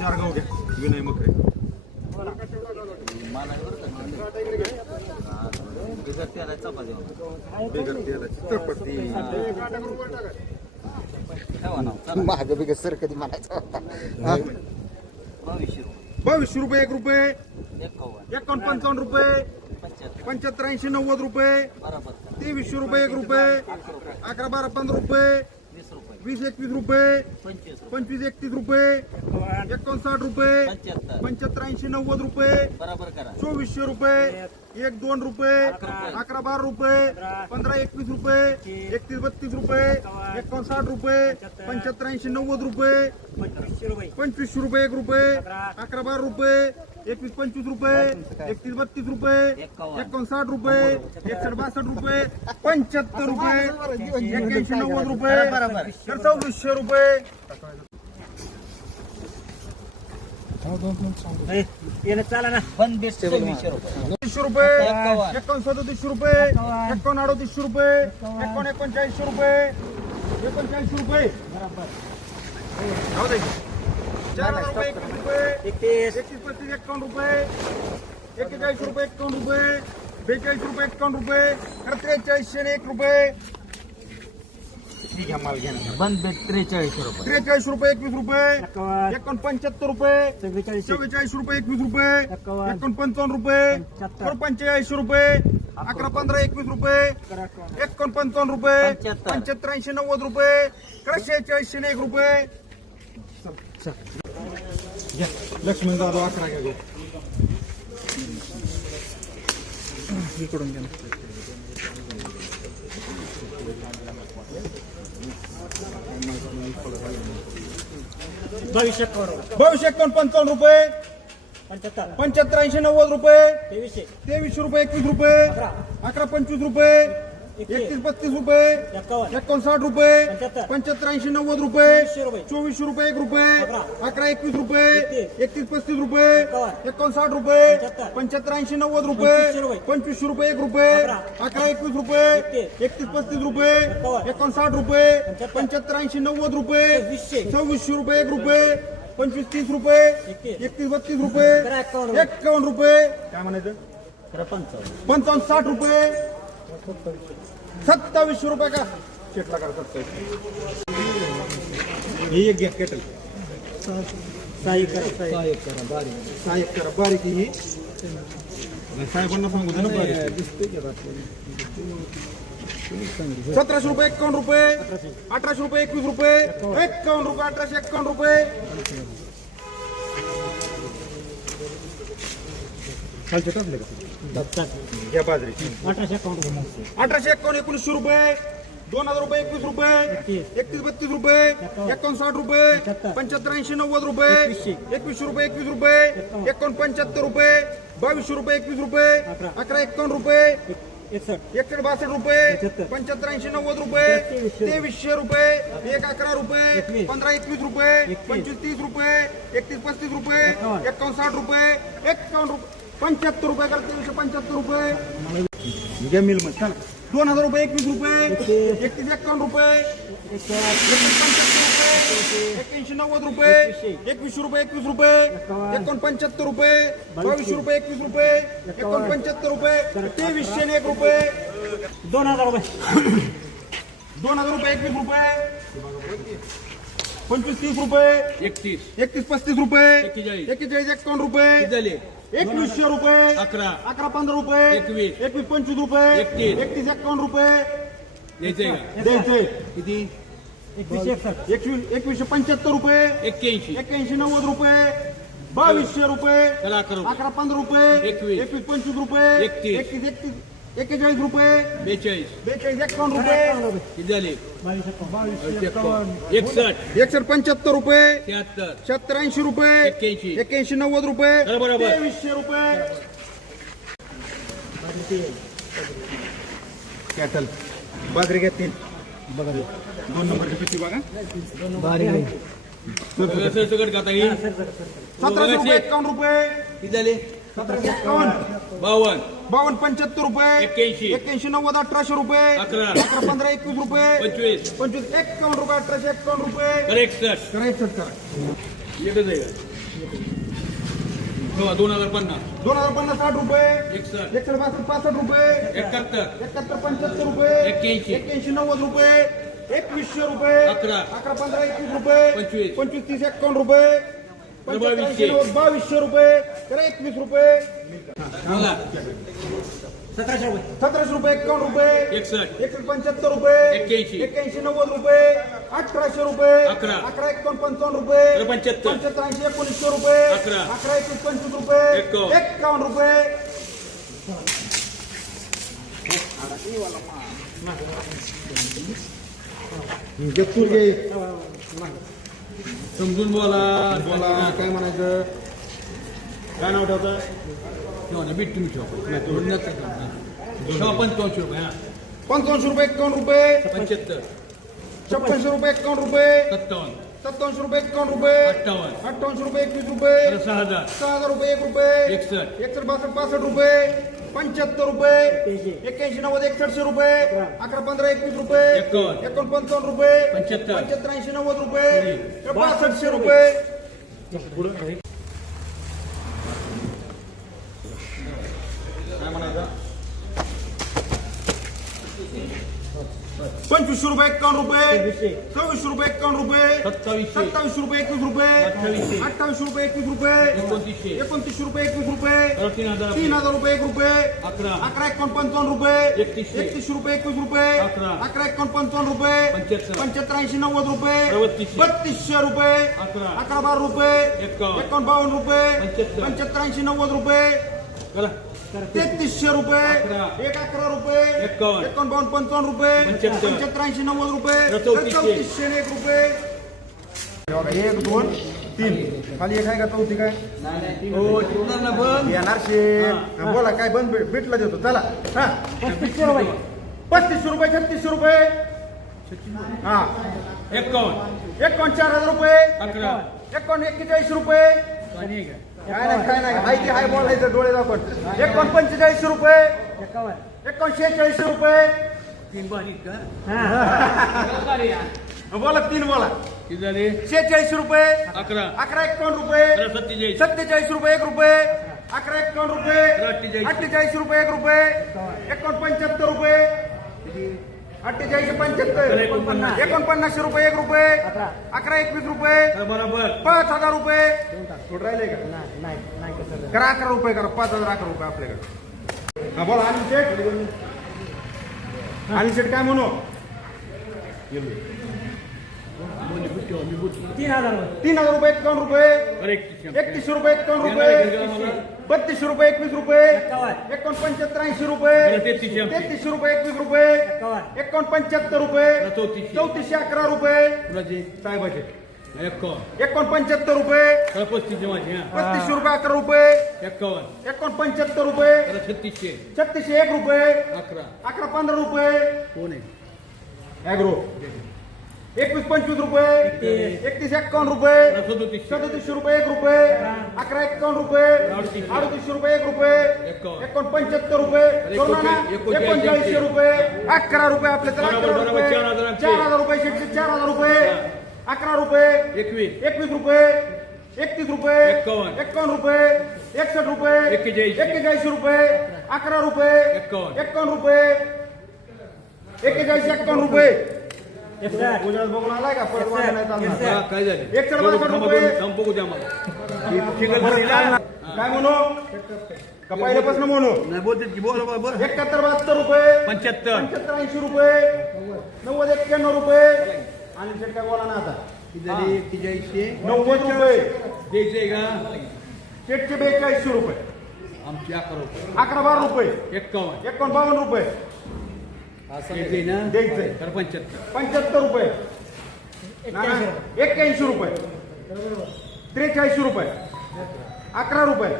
4 गाव घ्या. विनय मकरे. महाग बिग सर कधी म्हणायचं 22 रुपये 1 रुपये 51 रुपये 75 80 90 रुपये 23 रुपये 1 रुपये 11 12 15 रुपये 20 21 रुपये 25 31 रुपये 59 रुपये 75 80 90 रुपये 2400 रुपये 1 2 रुपये 11 12 रुपये 15 21 रुपये 31 32 रुपये 59 रुपये 75 80 90 रुपये 2500 रुपये 1 रुपये 11 12 रुपये 21 25 रुपये 31 32 रुपये 59 रुपये 61 62 रुपये 75 रुपये 81 90 रुपये 2400 रुपये चाला ना पण बेस्ट 300 रुपये 51 37 रुपये 51 38 रुपये 51 39 रुपये 39 रुपये जाऊ दे 4000 रुपये 21 रुपये 31 35 51 रुपये 41 रुपये 51 रुपये 42 रुपये 51 रुपये 43 1 रुपये ठीक आहे माल घ्या ना बंद बेट 43 रुपये 43 रुपये 21 रुपये 75 रुपये 44 रुपये 21 रुपये 55 रुपये 85 रुपये 11 15 21 रुपये 55 रुपये 75 80 90 रुपये 46 1 रुपये लक्ष्मण जाधव 11 घ्या इकडून घ्या 22 55 रुपये 75 80 90 रुपये 23 रुपये 21 रुपये 11 25 रुपये 31 35 रुपये 59 रुपये 75 80 90 रुपये 24 रुपये 1 रुपये 11 21 रुपये 31 35 रुपये 59 रुपये 75 80 90 रुपये 25 रुपये 1 रुपये 11 21 रुपये 31 35 रुपये 59 रुपये 75 80 90 रुपये 26 रुपये 1 रुपये 25 30 रुपये 31 32 रुपये 51 रुपये काय म्हणायचं 55 60 रुपये 27 रुपये का चेटला करा 27 ही एक घ्या केटल सहाय्यक करा बारीक ही साहेबांना सांगू दे ना बारीक 1700 रुपये 51 रुपये 1800 रुपये 21 रुपये 51 रुपये 1851 रुपये खालचे टाकले का घ्या बाजरी 1851 1900 रुपये 2000 रुपये 21 रुपये 31 32 रुपये 59 रुपये 75 80 90 रुपये 21 रुपये 21 रुपये 75 रुपये 22 रुपये 21 रुपये 11 51 रुपये 61 62 रुपये 75 80 90 रुपये 2300 रुपये 1 11 रुपये 15 21 रुपये 25 30 रुपये 31 35 रुपये 59 रुपये 51 रुपये 75 रुपये करते 75 रुपये घ्या मिल मध्ये 2000 रुपये 21 रुपये 31 51 रुपये 75 रुपये 81 90 रुपये 21 रुपये 21 रुपये 75 रुपये 22 रुपये 21 रुपये 75 रुपये 2300 1 रुपये 2000 रुपये 2000 रुपये 21 रुपये 25 30 रुपये 31 35 रुपये 41 51 रुपये 2100 रुपये 11 15 रुपये 21 25 रुपये 31 51 रुपये द्यायचे किती 2175 रुपये 81 90 रुपये 2200 रुपये 11 15 रुपये 21 25 रुपये 31 41 रुपये 42 51 रुपये 61 75 रुपये 76 80 रुपये 81 90 रुपये 2300 रुपये कॅटल बाजरी घेतील बघा 2 नंबरची पिशवी बघा 1700 रुपये 51 रुपये किती झाले 1751 52 75 रुपये 81 90 1800 रुपये 11 15 21 रुपये 25 51 रुपये 1851 रुपये 61 करा 2050 2050 60 रुपये 61 61 रुपये 71 71 75 रुपये 81 81 90 रुपये 2100 रुपये 11 11 15 21 रुपये 25 25 30 51 रुपये 2200 2200 रुपये तर 21 रुपये बोला 1700 रुपये 1700 रुपये 51 रुपये 61 175 रुपये 81 81 90 रुपये 1800 रुपये 11 11 55 रुपये 75 75 80 1900 रुपये 11 11 21 25 रुपये 51 रुपये घेतून घे समजून बोला बोला काय म्हणायचं काय नाव ठेवतं ठेवा बीट तुम्ही ठेवा ठेवा 55 रुपये हा 55 रुपये 51 रुपये 75 56 रुपये 51 रुपये 57 57 रुपये 51 रुपये 58 58 रुपये 21 रुपये 6000 6000 रुपये 1 रुपये 61 61 62 65 रुपये 75 रुपये 81 90 61 रुपये 11 15 21 रुपये 51 55 रुपये 75 75 80 90 रुपये 6200 रुपये काय म्हणायचं 25 रुपये 51 रुपये 26 रुपये 51 रुपये 27 रुपये 21 रुपये 28 रुपये 21 रुपये 29 रुपये 21 रुपये 3000 रुपये 1 रुपये 11 55 रुपये 31 रुपये 21 रुपये 11 55 रुपये 75 80 90 रुपये 3200 रुपये 11 12 रुपये 51 52 रुपये 75 80 90 रुपये 3300 रुपये 11 रुपये 51 55 रुपये 75 80 90 रुपये 3400 1 रुपये 1 2 3 खाली एक आहे का चौथी काय येणार शेठ बोला काय बंद भेटला देतो चला हा 3500 रुपये 3500 रुपये 3600 रुपये हा 51 4000 रुपये 11 41 रुपये काय नाही माहिती हाय बोलायचं डोळे दाखवून 45 रुपये 46 रुपये 3 बारीक का बोला 3 बोला किती झाले 46 रुपये 11 11 51 रुपये 47 47 रुपये 1 रुपये 11 51 रुपये 48 रुपये 1 रुपये 75 रुपये 48 75 49 रुपये 1 रुपये 11 21 रुपये बरोबर 5000 रुपये थोडं राहिले का करा 11 रुपये करा 5000 11 रुपये आपल्याकडे हा बोला आणि शेठ काय म्हणू 3000 रुपये 3000 रुपये 51 रुपये 31 रुपये 51 रुपये 32 रुपये 21 रुपये 75 80 रुपये 33 रुपये 21 रुपये 75 रुपये 3400 11 रुपये साहेबाचे 75 रुपये 35 रुपये 11 रुपये 75 रुपये 3600 1 रुपये 11 15 रुपये कोण आहे ॲग्रो 21 25 रुपये 31 51 रुपये 37 रुपये 1 रुपये 11 51 रुपये 38 रुपये 1 रुपये 75 रुपये 39 रुपये 11 रुपये आपले 4000 रुपये 4000 रुपये 11 रुपये 21 रुपये 31 रुपये 51 रुपये 61 रुपये 41 रुपये 11 रुपये 51 रुपये 41 51 रुपये गुजरात बघून आलाय का परत वाढ नाही चालणार काय झाले 61 रुपये संपू द्या मला काय म्हणू का पहिल्यापासून म्हणू नाही बोलते की बोल बाबा 71 72 रुपये 75 75 80 रुपये 90 91 रुपये आणि शेट काय बोला ना आता किती झाली 41 90 रुपये द्यायचंय का शेटचे 42 रुपये आमची 11 रुपये 11 12 रुपये 51 51 रुपये द्यायचंय ना द्यायचंय तर 75 75 रुपये 81 रुपये 43 रुपये 11 रुपये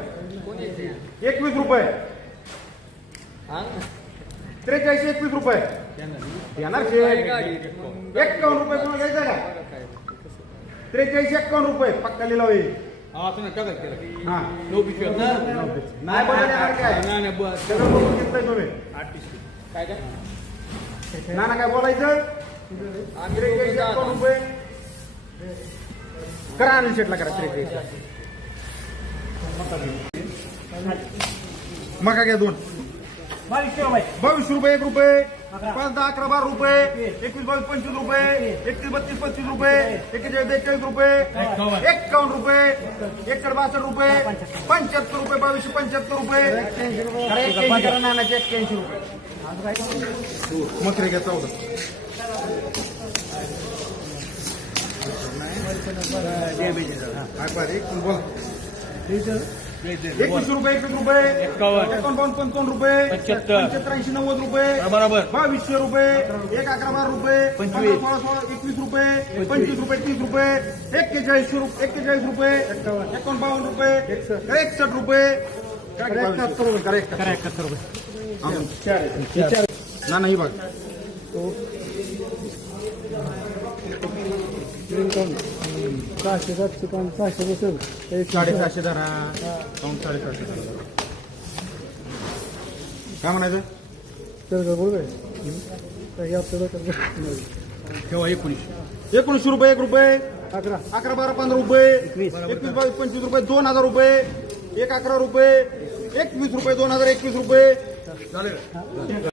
21 रुपये 43 21 रुपये येणार शेठ 51 रुपये तुम्हाला घ्यायचं का 43 51 रुपये पक्का लिलाव येईल हा तुम्ही टाका केलं हा नो पिशव्यात ना नाही बदल येणार काय नाही बस सगळं बघून घेतलंय तुम्ही काय काय नाना काय बोलायचं 43 51 रुपये करा आणि शेटला करा 43 मका घ्या 2 2200 रुपये 22 रुपये 1 रुपये अकरा. 5 10 11 12 रुपये 21 22 25 रुपये 31 32 35 रुपये 41 41 रुपये 51 रुपये 61 रुपये 75 रुपये 22 75 रुपये 81 करा नानाचे 81 रुपये मकरे घ्या 14 बोला 21 रुपये 21 रुपये 51 55 रुपये 75 80 90 रुपये बरोबर 2200 रुपये 1 11 12 रुपये 15 16 21 रुपये 25 रुपये 30 रुपये 41 रुपये 51 रुपये 61 रुपये 71 रुपये 71 रुपये ना नाही बघ सहाशे 750 धरा 750 काय म्हणायचं ठेवा 19 19 रुपये 1 रुपये 11 11 12 15 रुपये 21 22 25 रुपये 2000 रुपये 1 11 रुपये 21 रुपये 2021 रुपये चालेल